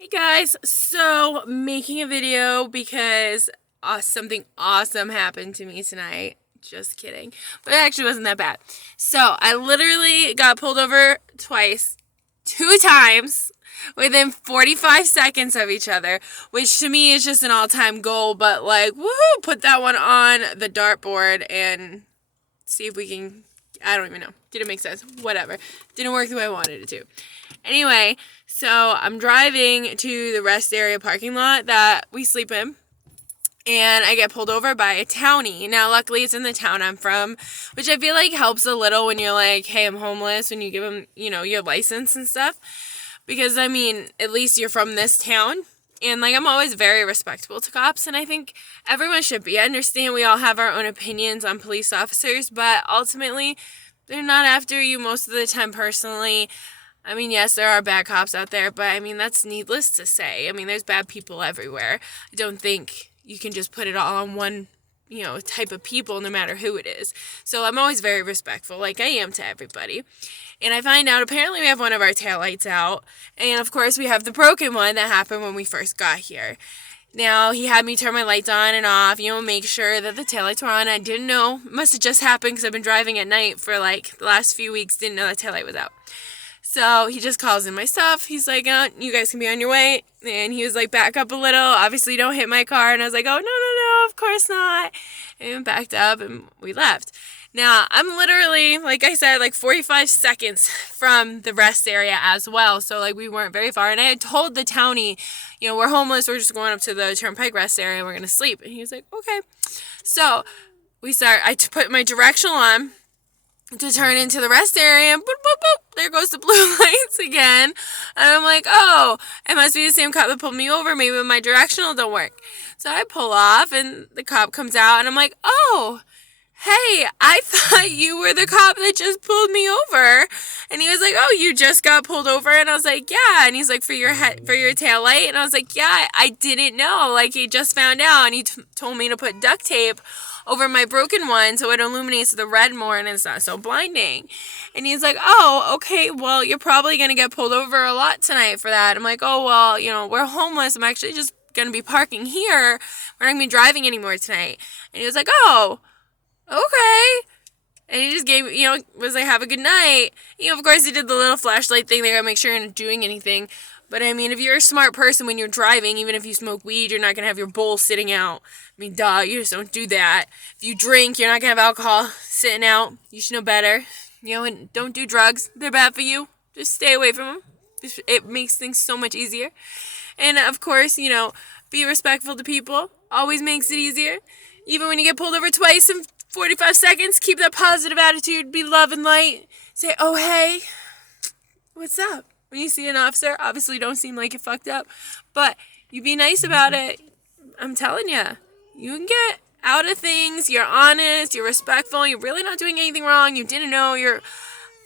Hey guys, so making a video because something awesome happened to me tonight. Just kidding. But it actually wasn't that bad. So I literally got pulled over twice, 2 times, within 45 seconds of each other, which to me is just an all-time goal, but like, woohoo, put that one on the dartboard and see if we can, I don't even know. Didn't make sense. Whatever. Didn't work the way I wanted it to. Anyway, so I'm driving to the rest area parking lot that we sleep in, and I get pulled over by a townie. Now, luckily, it's in the town I'm from, which I feel like helps a little when you're like, hey, I'm homeless, when you give them, your license and stuff. Because, I mean, at least you're from this town. And, I'm always very respectful to cops, and I think everyone should be. I understand we all have our own opinions on police officers, but ultimately, they're not after you most of the time personally. I mean, yes, there are bad cops out there, but, that's needless to say. There's bad people everywhere. I don't think you can just put it all on one, type of people, no matter who it is. So I'm always very respectful, like I am to everybody. And I find out apparently we have one of our taillights out. And of course we have the broken one that happened when we first got here. Now, he had me turn my lights on and off, make sure that the taillights were on. I didn't know. It must have just happened because I've been driving at night for the last few weeks. Didn't know the taillight was out. So he just calls in my stuff. He's like, you guys can be on your way. And he was like, back up a little. Obviously, don't hit my car. And I was like, oh, no, of course not. And backed up and we left. Now, I'm literally, like I said, 45 seconds from the rest area as well. So, we weren't very far. And I had told the townie, we're homeless. We're just going up to the Turnpike rest area and we're going to sleep. And he was like, okay. So, I put my directional on to turn into the rest area, and boop, boop, boop, there goes the blue lights again. And I'm like, oh, it must be the same cop that pulled me over. Maybe my directional don't work. So I pull off, and the cop comes out, and I'm like, oh, hey, I thought you were the cop that just pulled me over. And he was like, oh, you just got pulled over? And I was like, yeah. And he's like, for your tail light? And I was like, yeah, I didn't know. He just found out, and he told me to put duct tape over my broken one so it illuminates the red more and it's not so blinding. And he's like, oh, okay, well, you're probably going to get pulled over a lot tonight for that. I'm like, oh, well, we're homeless. I'm actually just going to be parking here. We're not going to be driving anymore tonight. And he was like, oh, okay. And he just gave, was like, have a good night. Of course, he did the little flashlight thing. They got to make sure you're not doing anything. But, if you're a smart person when you're driving, even if you smoke weed, you're not going to have your bowl sitting out. Duh, you just don't do that. If you drink, you're not going to have alcohol sitting out. You should know better. And don't do drugs. They're bad for you. Just stay away from them. It makes things so much easier. And, of course, be respectful to people. Always makes it easier. Even when you get pulled over twice in 45 seconds, keep that positive attitude. Be love and light. Say, oh, hey, what's up? When you see an officer, obviously don't seem like you fucked up, but you be nice about it. I'm telling you, you can get out of things. You're honest, you're respectful, you're really not doing anything wrong. You didn't know, you're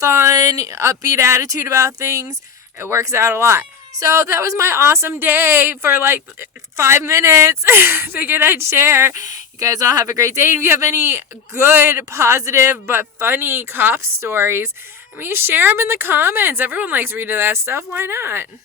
fun, upbeat attitude about things. It works out a lot. So that was my awesome day for 5 minutes. Figured I'd share. You guys all have a great day. If you have any good, positive, but funny cop stories, share them in the comments. Everyone likes reading that stuff. Why not?